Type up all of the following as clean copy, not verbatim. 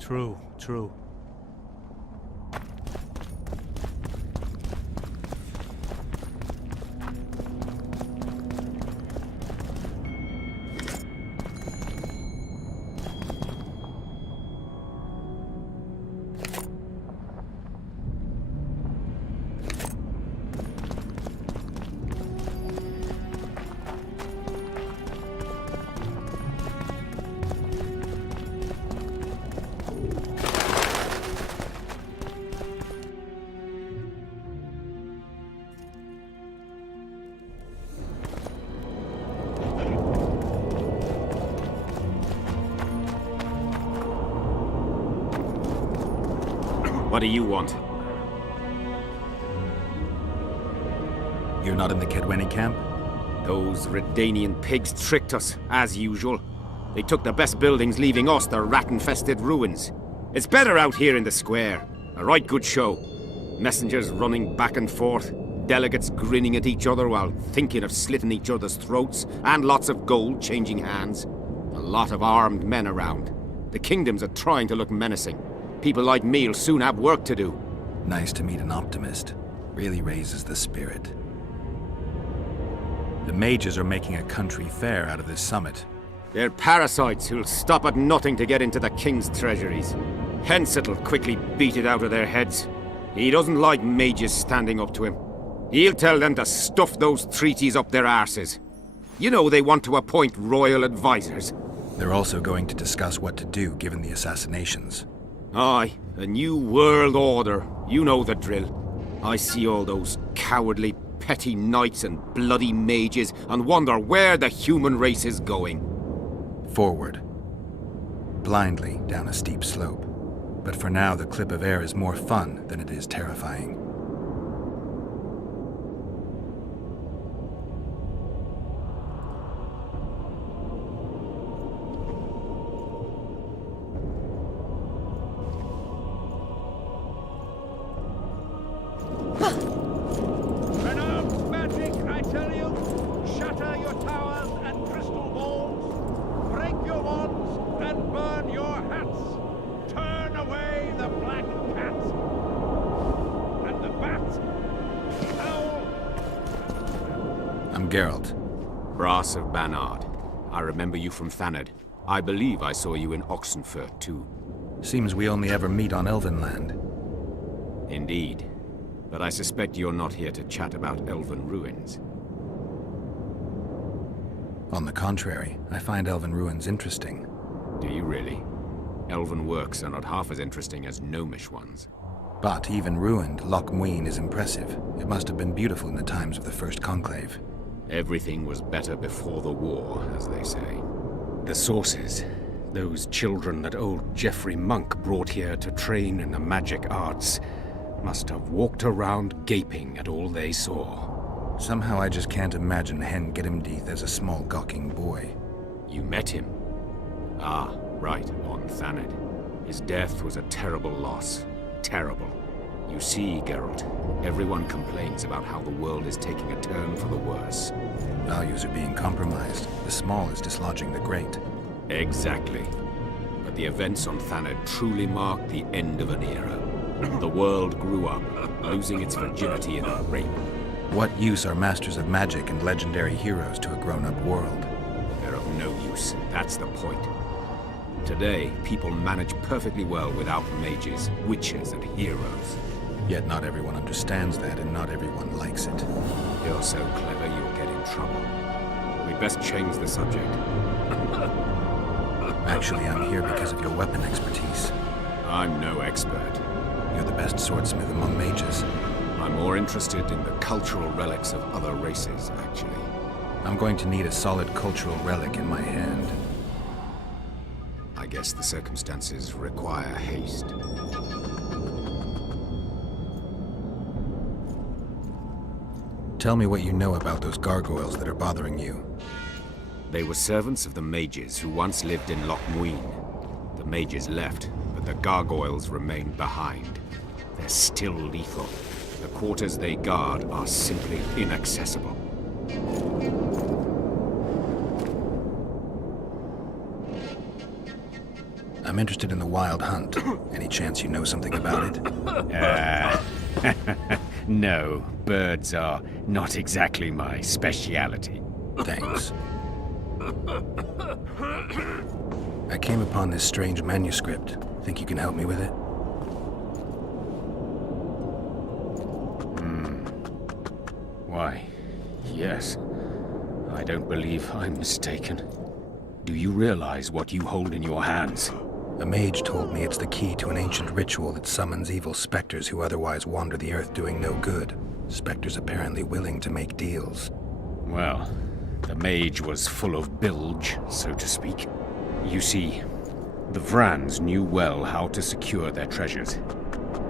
True, true. What do you want? You're not in the Kedweni camp? Those Redanian pigs tricked us, as usual. They took the best buildings, leaving us the rat-infested ruins. It's better out here in the square. A right good show. Messengers running back and forth, delegates grinning at each other while thinking of slitting each other's throats, and lots of gold changing hands. A lot of armed men around. The kingdoms are trying to look menacing. People like me'll soon have work to do. Nice to meet an optimist. Really raises the spirit. The mages are making a country fair out of this summit. They're parasites who'll stop at nothing to get into the king's treasuries. Hence it'll quickly beat it out of their heads. He doesn't like mages standing up to him. He'll tell them to stuff those treaties up their arses. You know they want to appoint royal advisors. They're also going to discuss what to do given the assassinations. Aye, a new world order. You know the drill. I see all those cowardly, petty knights and bloody mages and wonder where the human race is going. Forward. Blindly down a steep slope. But for now, the clip of air is more fun than it is terrifying. Renowned magic, I tell you! Shatter your towers and crystal balls! Break your wands and burn your hats! Turn away the black cat! And the bat! Owl! I'm Geralt. Brass of Banard. I remember you from Thanad. I believe I saw you in Oxenfurt, too. Seems we only ever meet on Elvenland. Indeed. But I suspect you're not here to chat about Elven ruins. On the contrary, I find Elven ruins interesting. Do you really? Elven works are not half as interesting as Gnomish ones. But even ruined, Loch Muin is impressive. It must have been beautiful in the times of the First Conclave. Everything was better before the war, as they say. The sources, those children that old Geoffrey Monk brought here to train in the magic arts, must have walked around gaping at all they saw. Somehow I just can't imagine Hen Giddimdeath as a small gawking boy. You met him? Ah, right, on Thanad. His death was a terrible loss. Terrible. You see, Geralt, everyone complains about how the world is taking a turn for the worse. Values are being compromised. The small is dislodging the great. Exactly. But the events on Thanad truly marked the end of an era. The world grew up, losing its virginity in a rape. What use are masters of magic and legendary heroes to a grown-up world? They're of no use, that's the point. Today, people manage perfectly well without mages, witches, and heroes. Yet not everyone understands that, and not everyone likes it. You're so clever, you'll get in trouble. We'd best change the subject. Actually, I'm here because of your weapon expertise. I'm no expert. You're the best swordsmith among mages. I'm more interested in the cultural relics of other races, actually. I'm going to need a solid cultural relic in my hand. I guess the circumstances require haste. Tell me what you know about those gargoyles that are bothering you. They were servants of the mages who once lived in Loch Muin. The mages left, but the gargoyles remained behind. They're still lethal. The quarters they guard are simply inaccessible. I'm interested in the Wild Hunt. Any chance you know something about it? No, birds are not exactly my speciality. Thanks. I came upon this strange manuscript. Think you can help me with it? Why, yes. I don't believe I'm mistaken. Do you realize what you hold in your hands? A mage told me it's the key to an ancient ritual that summons evil specters who otherwise wander the earth doing no good. Specters apparently willing to make deals. Well, the mage was full of bilge, so to speak. You see, the Vrans knew well how to secure their treasures.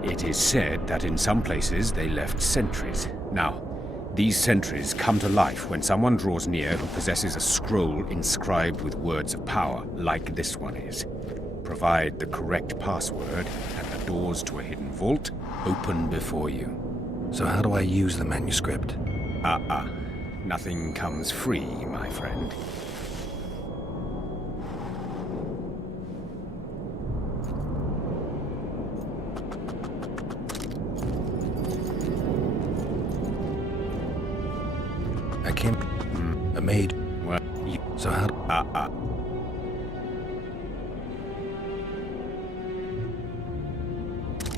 It is said that in some places they left sentries. Now, these sentries come to life when someone draws near who possesses a scroll inscribed with words of power, like this one is. Provide the correct password, and the doors to a hidden vault open before you. So how do I use the manuscript? Nothing comes free, my friend. I can't... A mage... Well, So how...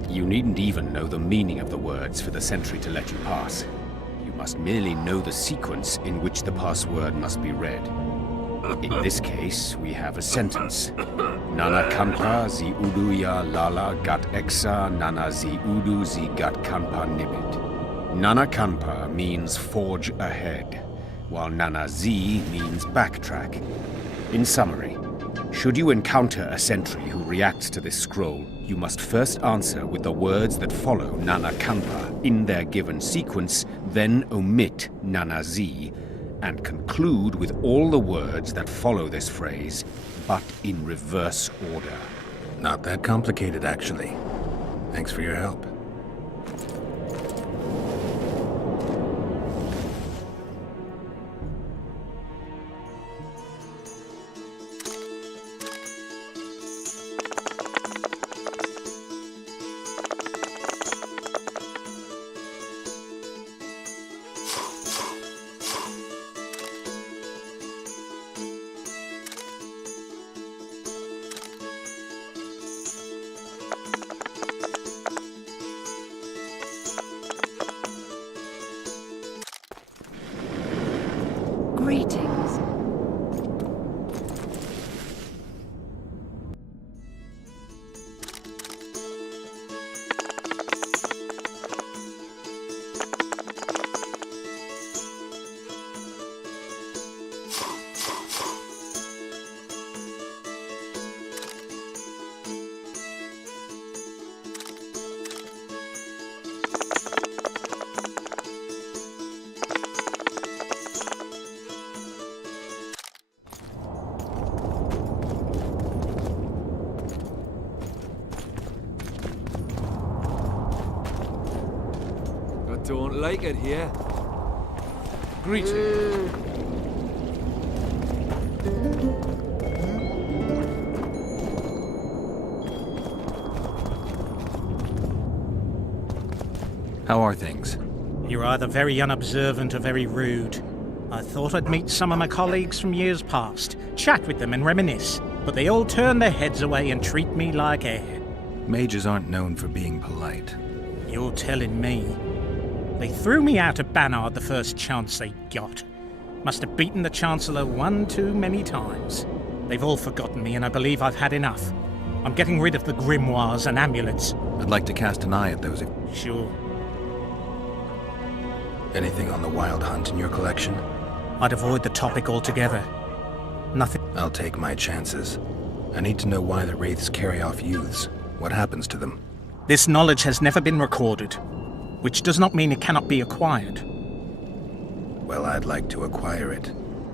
You needn't even know the meaning of the words for the sentry to let you pass. You must merely know the sequence in which the password must be read. In this case, we have a sentence. Nana kanpa zi udu ya lala gat exa nana zi udu zi gat kanpa nibit. Nana kanpa means forge ahead, while Nana zi means backtrack. In summary, should you encounter a sentry who reacts to this scroll, you must first answer with the words that follow Nana Kanpa in their given sequence, then omit Nana zi, and conclude with all the words that follow this phrase, but in reverse order. Not that complicated, actually. Thanks for your help. Greetings. Don't like it here. Greetings. How are things? You're either very unobservant or very rude. I thought I'd meet some of my colleagues from years past, chat with them and reminisce, but they all turn their heads away and treat me like air. Mages aren't known for being polite. You're telling me. They threw me out of Banard the first chance they got. Must have beaten the Chancellor one too many times. They've all forgotten me, and I believe I've had enough. I'm getting rid of the grimoires and amulets. I'd like to cast an eye at those. Sure. Anything on the Wild Hunt in your collection? I'd avoid the topic altogether. Nothing. I'll take my chances. I need to know why the Wraiths carry off youths. What happens to them? This knowledge has never been recorded, which does not mean it cannot be acquired. Well, I'd like to acquire it.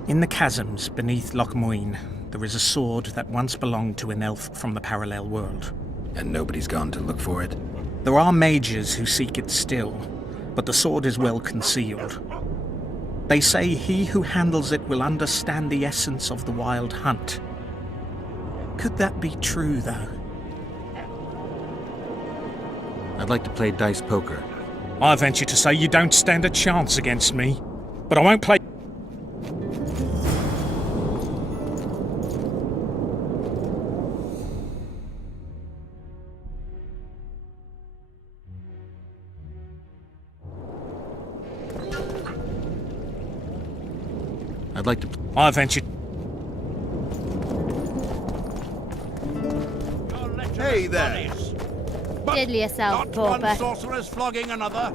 In the chasms beneath Loch Moine, there is a sword that once belonged to an elf from the parallel world. And nobody's gone to look for it? There are mages who seek it still, but the sword is well concealed. They say he who handles it will understand the essence of the Wild Hunt. Could that be true, though? I'd like to play dice poker. I venture to say you don't stand a chance against me. But I won't play... I'd like to... I venture... Hey there. Diddle yourself, Not one pauper. sorcerer's flogging another.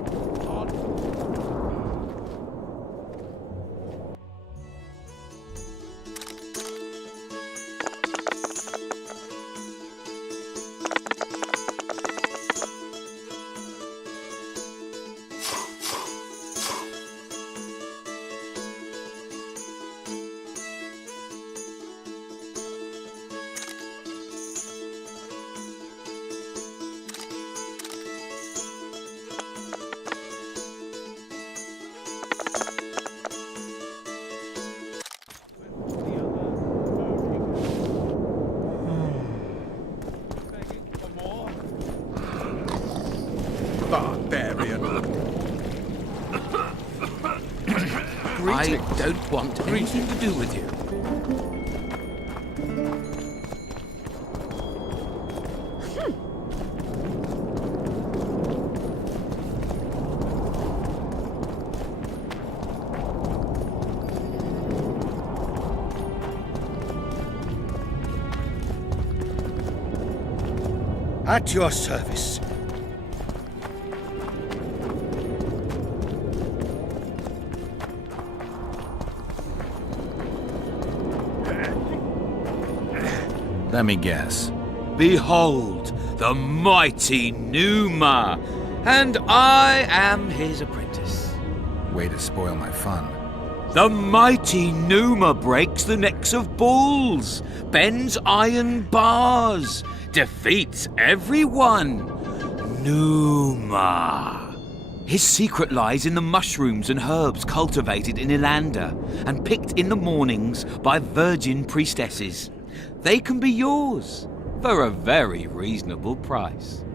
Barbarian. I don't want anything to do with you. At your service. Let me guess. Behold, the mighty Numa, and I am his apprentice. Way to spoil my fun. The mighty Numa breaks the necks of bulls, bends iron bars, defeats everyone. Numa. His secret lies in the mushrooms and herbs cultivated in Ilander and picked in the mornings by virgin priestesses. They can be yours for a very reasonable price.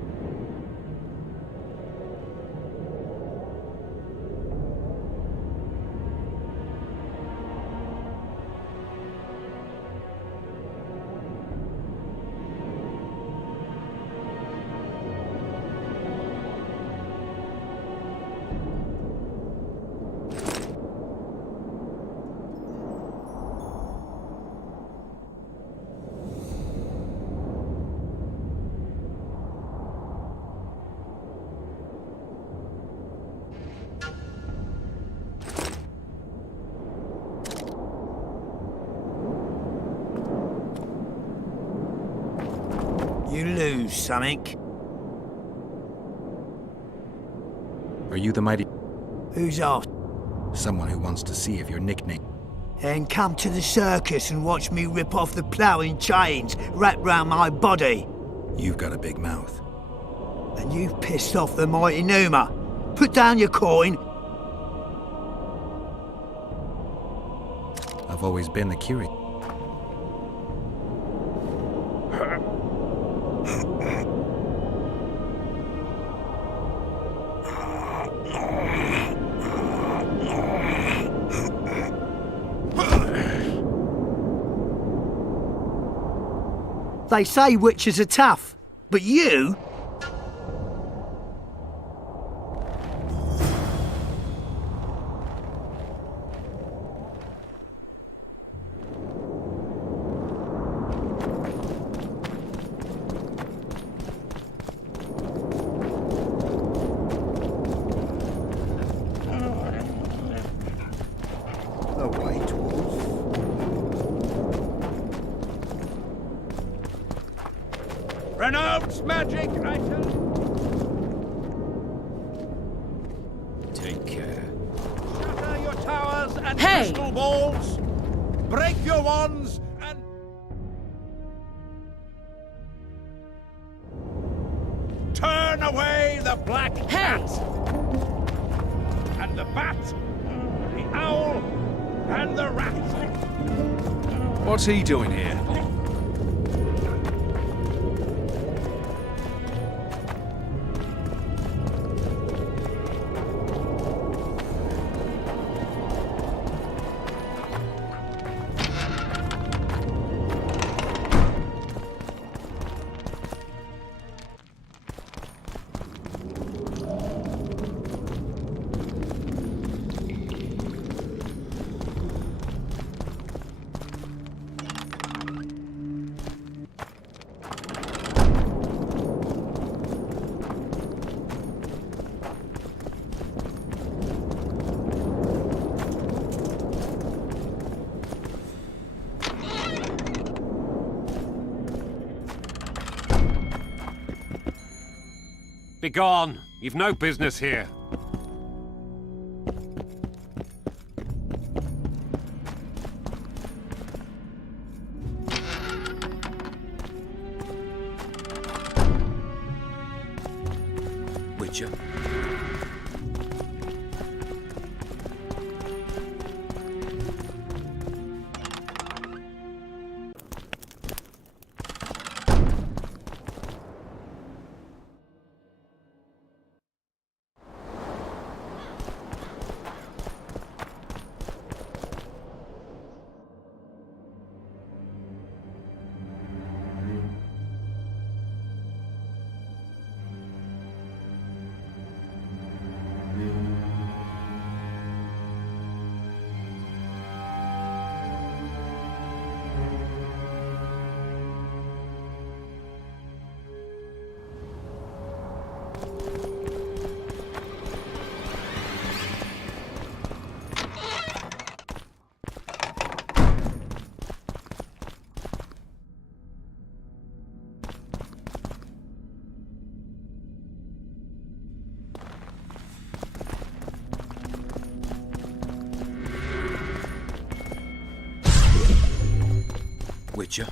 You lose something. Are you the mighty... Who's after? Someone who wants to see if your nickname... Then come to the circus and watch me rip off the ploughing chains wrapped round my body. You've got a big mouth. And you've pissed off the mighty Numa. Put down your coin. I've always been the curious. They say witches are tough, but you... The White Wolf. Renounce magic, I tell you. Take care. Shatter your towers and Hey! crystal balls. Break your wands and... Turn away the black cat. And the bat, the owl, and the rat. What's he doing here? Begone! You've no business here. Witcher. Witcher.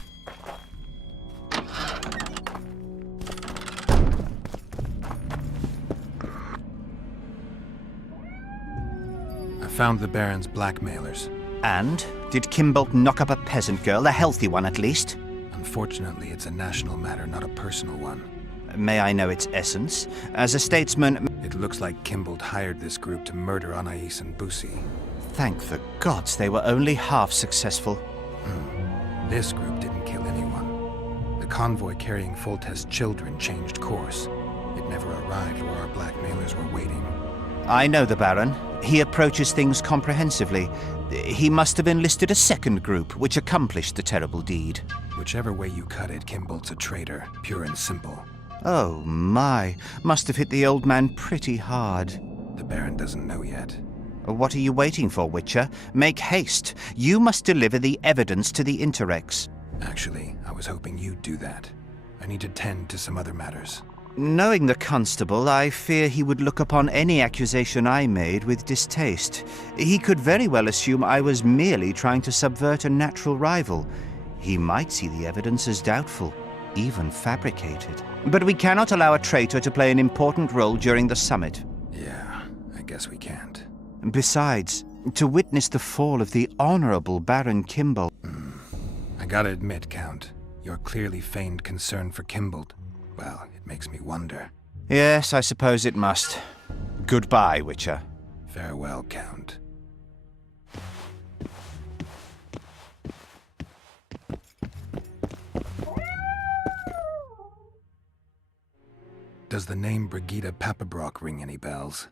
I found the Baron's blackmailers. And? Did Kimbolt knock up a peasant girl, a healthy one at least? Unfortunately, it's a national matter, not a personal one. May I know its essence? As a statesman... It looks like Kimbolt hired this group to murder Anais and Busi. Thank the gods they were only half successful. This group didn't kill anyone. The convoy carrying Foltest's children changed course. It never arrived where our blackmailers were waiting. I know the Baron. He approaches things comprehensively. He must have enlisted a second group, which accomplished the terrible deed. Whichever way you cut it, Kimbolt's a traitor, pure and simple. Oh my, must have hit the old man pretty hard. The Baron doesn't know yet. What are you waiting for, Witcher? Make haste. You must deliver the evidence to the Interrex. Actually, I was hoping you'd do that. I need to tend to some other matters. Knowing the constable, I fear he would look upon any accusation I made with distaste. He could very well assume I was merely trying to subvert a natural rival. He might see the evidence as doubtful, even fabricated. But we cannot allow a traitor to play an important role during the summit. Yeah, I guess we can't. Besides, to witness the fall of the honorable Baron Kimbolt... I gotta admit, Count, your clearly feigned concern for Kimbolt, well, it makes me wonder. Yes, I suppose it must. Goodbye, Witcher. Farewell, Count. Does the name Brigida Papabrock ring any bells?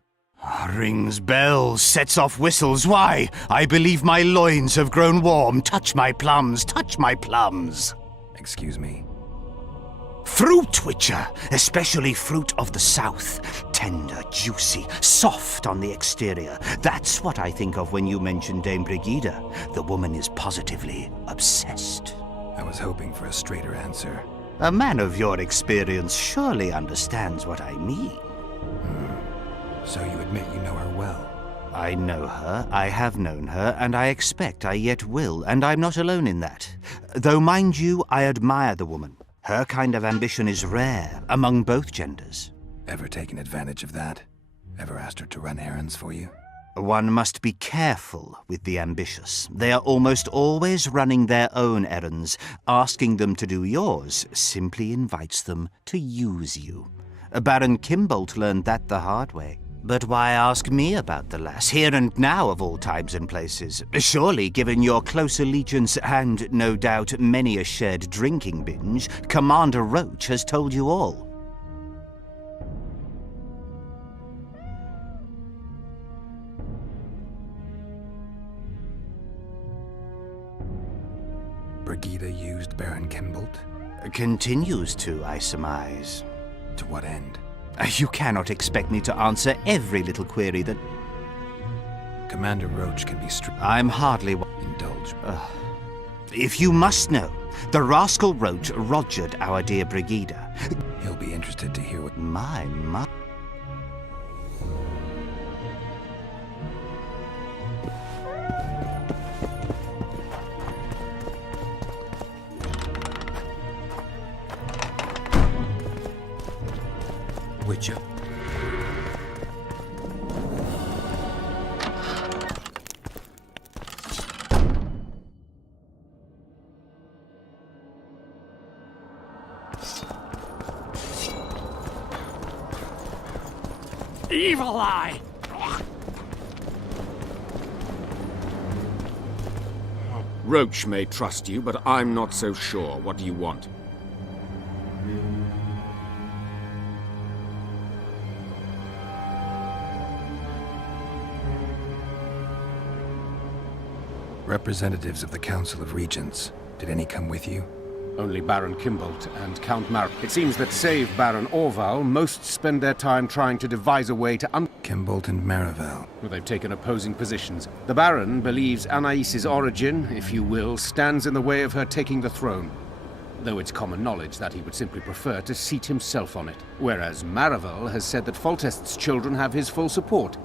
Rings bells, sets off whistles. Why? I believe my loins have grown warm. Touch my plums, touch my plums. Excuse me? Fruit, Witcher, especially fruit of the south. Tender, juicy, soft on the exterior. That's what I think of when you mention Dame Brigida. The woman is positively obsessed. I was hoping for a straighter answer. A man of your experience surely understands what I mean. So you admit you know her well? I know her, I have known her, and I expect I yet will, and I'm not alone in that. Though, mind you, I admire the woman. Her kind of ambition is rare among both genders. Ever taken advantage of that? Ever asked her to run errands for you? One must be careful with the ambitious. They are almost always running their own errands. Asking them to do yours simply invites them to use you. Baron Kimbolt learned that the hard way. But why ask me about the lass, here and now of all times and places? Surely, given your close allegiance and, no doubt, many a shared drinking binge, Commander Roach has told you all. Brigida used Baron Kimbolt? Continues to, I surmise. To what end? You cannot expect me to answer every little query that... Commander Roach can be strict. I'm hardly... Indulge. If you must know, the rascal Roach rogered our dear Brigida. He'll be interested to hear what... My... Witcher. Evil Eye! Roach may trust you, but I'm not so sure. What do you want? Representatives of the Council of Regents. Did any come with you? Only Baron Kimbolt and Count Mar. It seems that save Baron Orval, most spend their time trying to devise a way to Kimbolt and Marival. Well, they've taken opposing positions. The Baron believes Anais's origin, if you will, stands in the way of her taking the throne. Though it's common knowledge that he would simply prefer to seat himself on it. Whereas Marival has said that Foltest's children have his full support.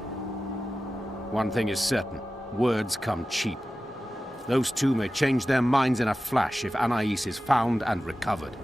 One thing is certain. Words come cheap. Those two may change their minds in a flash if Anais is found and recovered.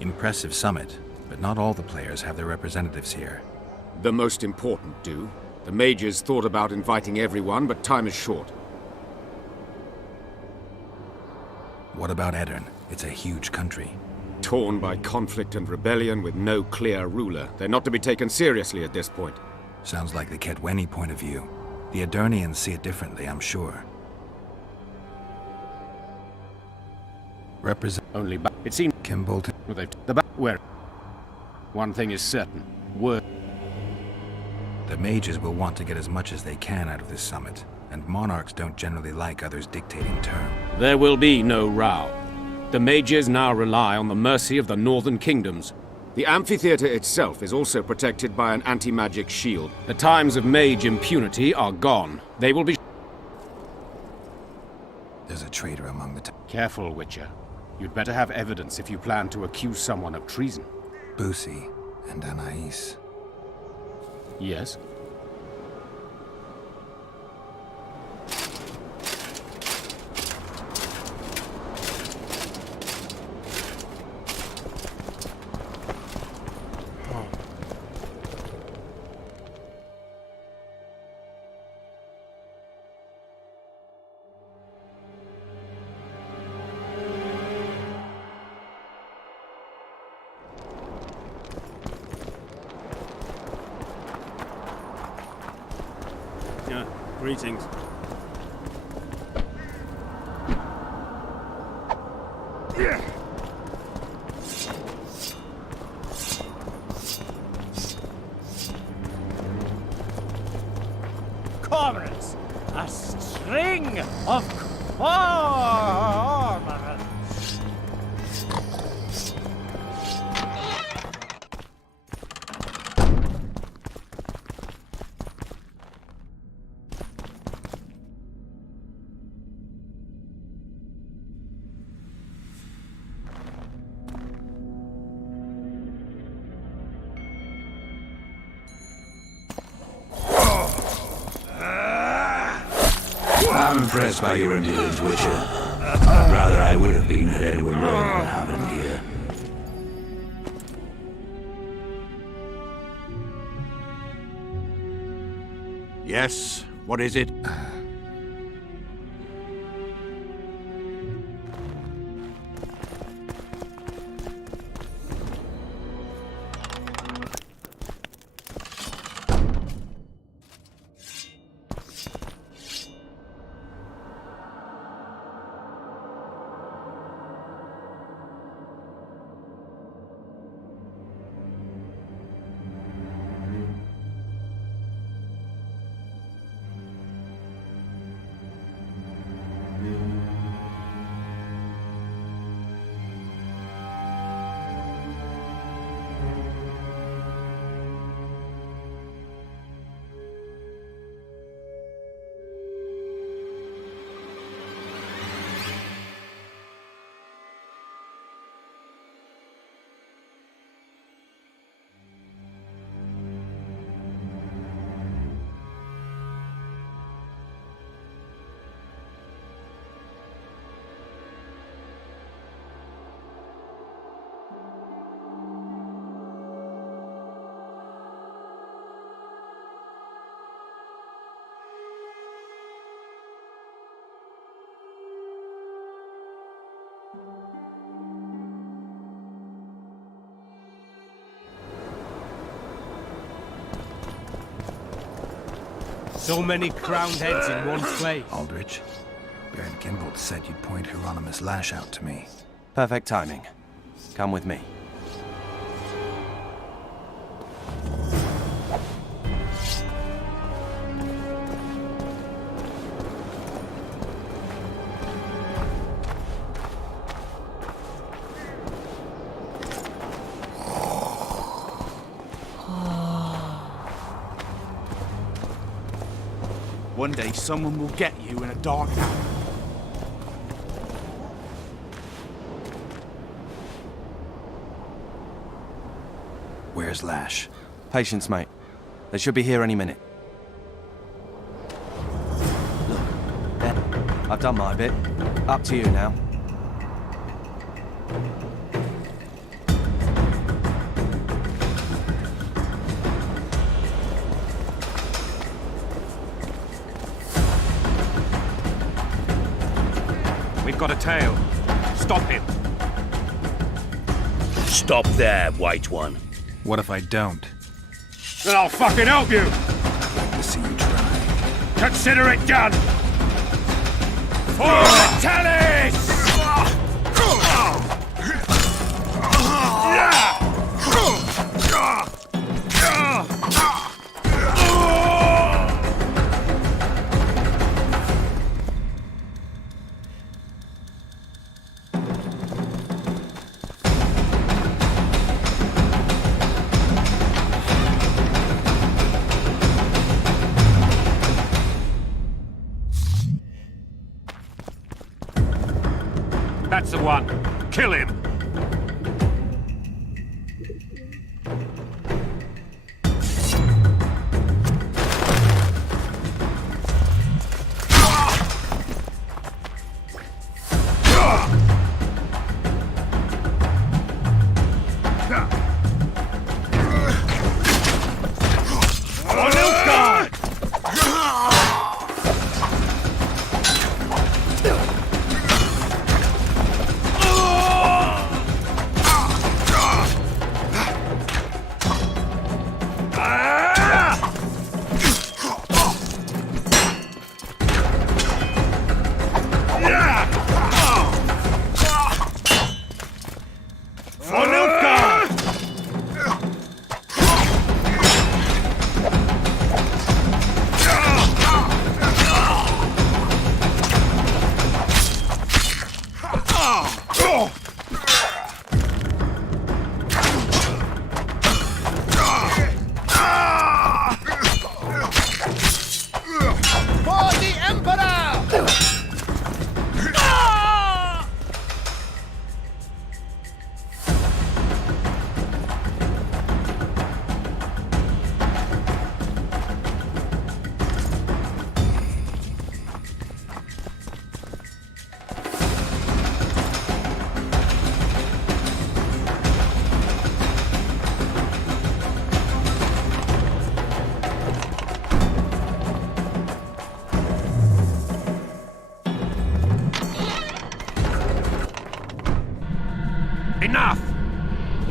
Impressive summit, but not all the players have their representatives here. The most important do. The mages thought about inviting everyone, but time is short. What about Edirn? It's a huge country. Torn by conflict and rebellion with no clear ruler. They're not to be taken seriously at this point. Sounds like the Ketweni point of view. The Edirnians see it differently, I'm sure. Only it seems Kimbolt. well, where? One thing is certain. Word. The mages will want to get as much as they can out of this summit, and monarchs don't generally like others dictating terms. There will be no row. The mages now rely on the mercy of the northern kingdoms. The amphitheater itself is also protected by an anti-magic shield. The times of mage impunity are gone. They will be... There's a traitor among the... Careful, Witcher. You'd better have evidence if you plan to accuse someone of treason. Busi and Anais. Yes? Greetings. Cormorants! A string of cormorants! I'm impressed by your endurance, Witcher. Rather, I would have been had anyone known what happened here. Yes, what is it? So many crowned heads in one place. Aldrich, Baron Gimbold said you'd point Hieronymus Lash out to me. Perfect timing. Come with me. One day someone will get you in a dark alley. Where's Lash? Patience, mate. They should be here any minute. Look, there. I've done my bit. Up to you now. We've got a tail. Stop him. Stop there, White One. What if I don't? Then I'll fucking help you! To see you try. Consider it done! For the Talis! That's the one. Kill him!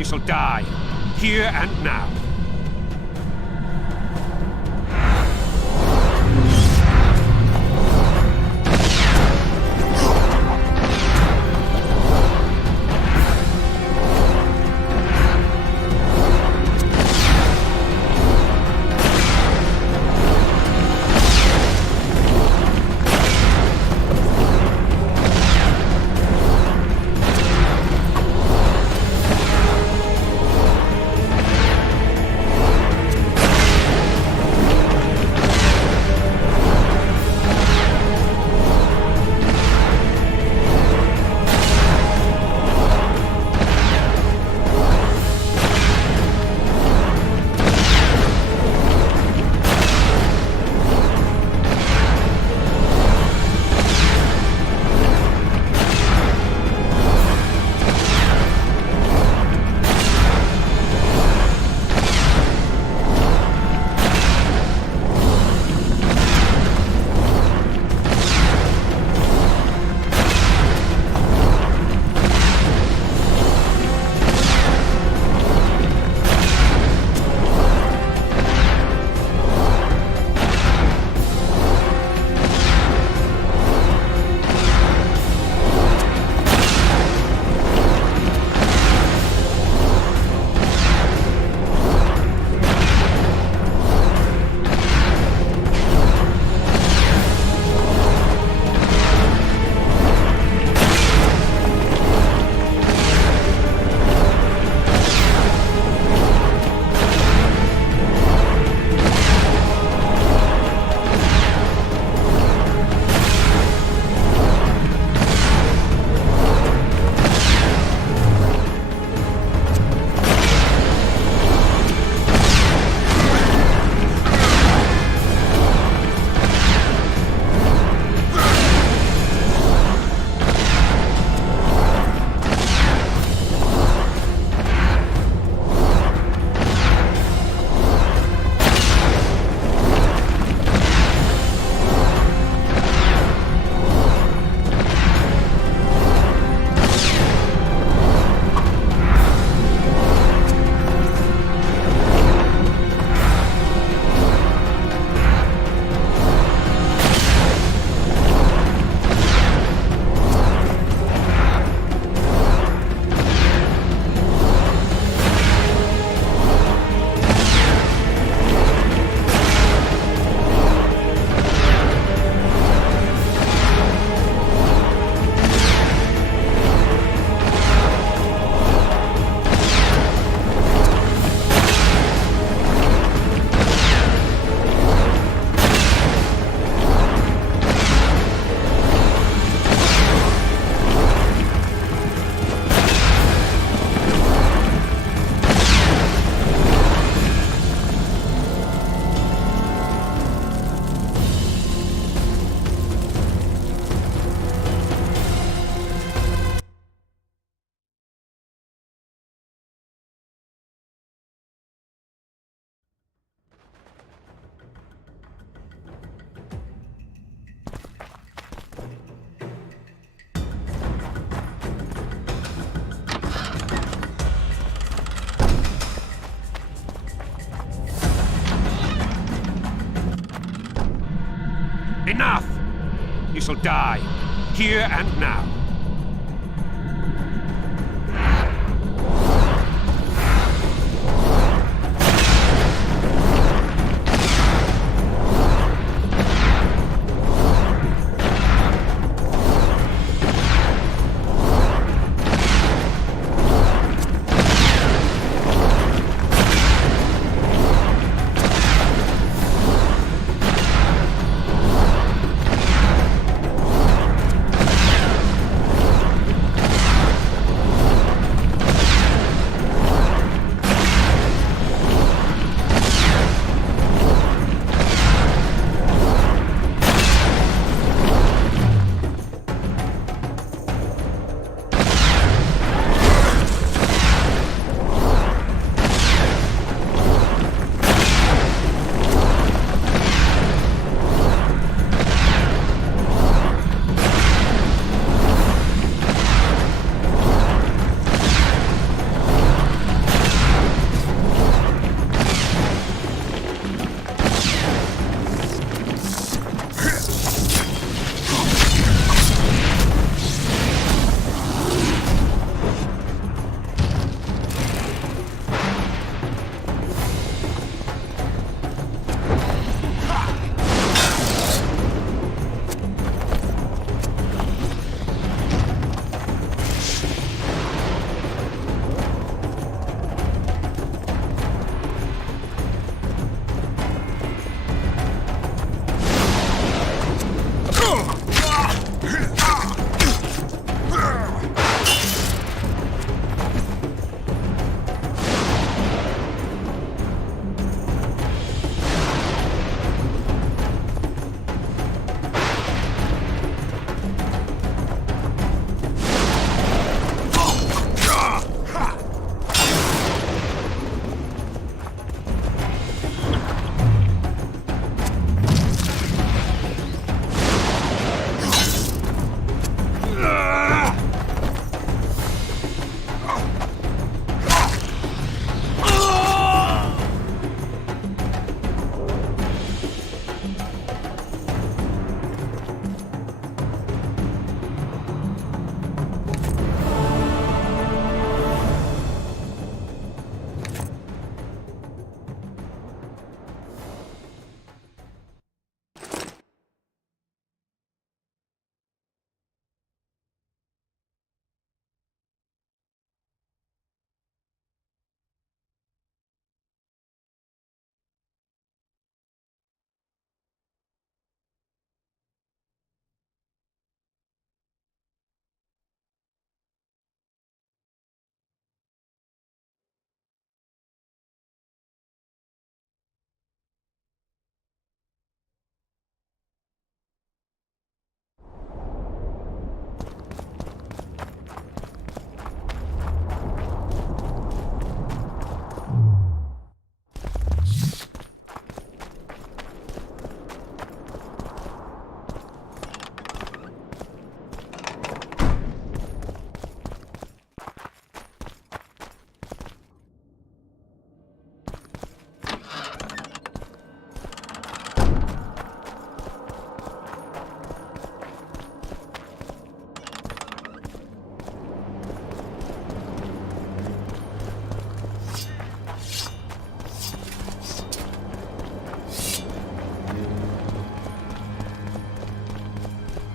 shall die, here and now. Enough! You shall die, here and now.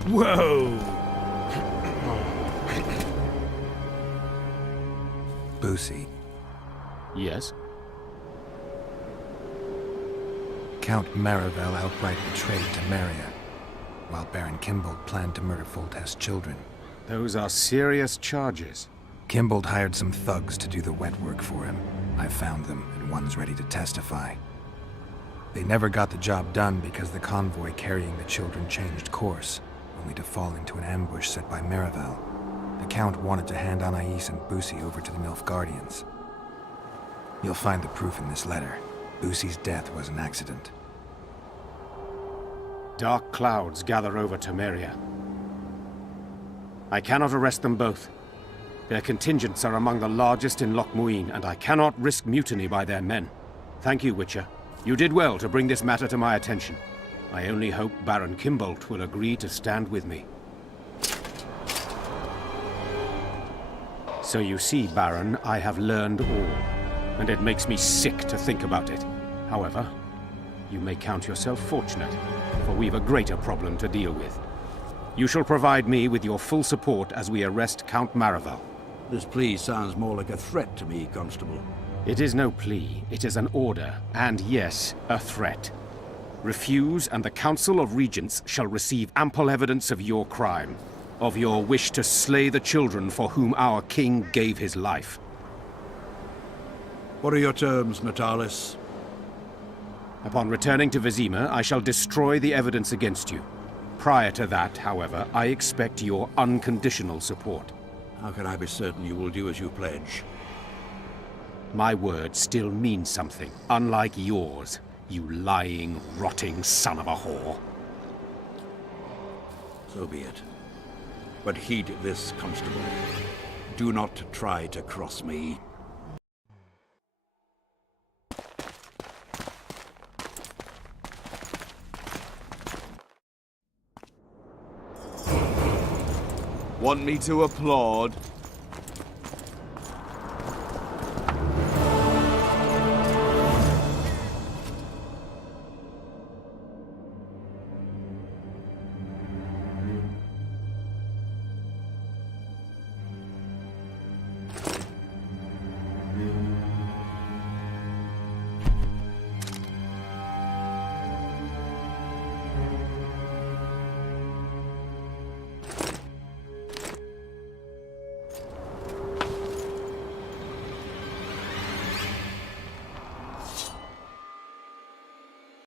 Whoa! Boosie, Yes? Count Maravel outright betrayed Temeria, while Baron Kimbold planned to murder Foltest's children. Those are serious charges. Kimbold hired some thugs to do the wet work for him. I found them, and one's ready to testify. They never got the job done because the convoy carrying the children changed course, only to fall into an ambush set by Maravel. The Count wanted to hand Anais and Boosie over to the Nilfgaardians. You'll find the proof in this letter. Boosie's death was an accident. Dark clouds gather over Temeria. I cannot arrest them both. Their contingents are among the largest in Loch Muin, and I cannot risk mutiny by their men. Thank you, Witcher. You did well to bring this matter to my attention. I only hope Baron Kimbold will agree to stand with me. So you see, Baron, I have learned all, and it makes me sick to think about it. However, you may count yourself fortunate, for we've a greater problem to deal with. You shall provide me with your full support as we arrest Count Maravel. This plea sounds more like a threat to me, Constable. It is no plea, it is an order, and yes, a threat. Refuse, and the Council of Regents shall receive ample evidence of your crime, of your wish to slay the children for whom our king gave his life. What are your terms, Natalis? Upon returning to Vizima, I shall destroy the evidence against you. Prior to that, however, I expect your unconditional support. How can I be certain you will do as you pledge? My word still means something, unlike yours, you lying, rotting son of a whore. So be it. But heed this, Constable. Do not try to cross me. Want me to applaud?